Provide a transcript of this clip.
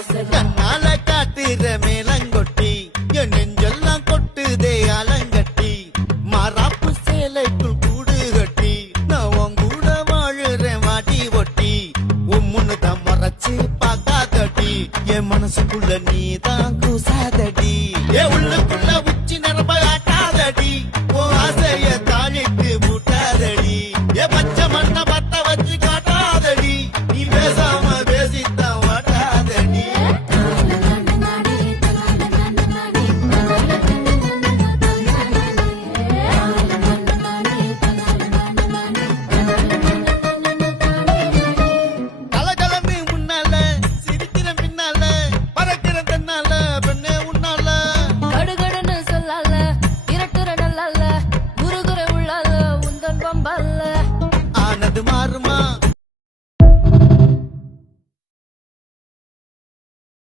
கண்ணால காட்டுற மேலங்கொட்டி என் நெஞ்செல்லாம் கொட்டுதே அலங்கட்டி மாறாப்பு சேலைக்குள் கூடு கட்டி நான் உன் கூட வாழுறேன் வாடி ஒட்டி உன் முன்னுதான் மறைச்சு பார்க்காதடி என் மனசுக்குள்ள நீதான் கூசாத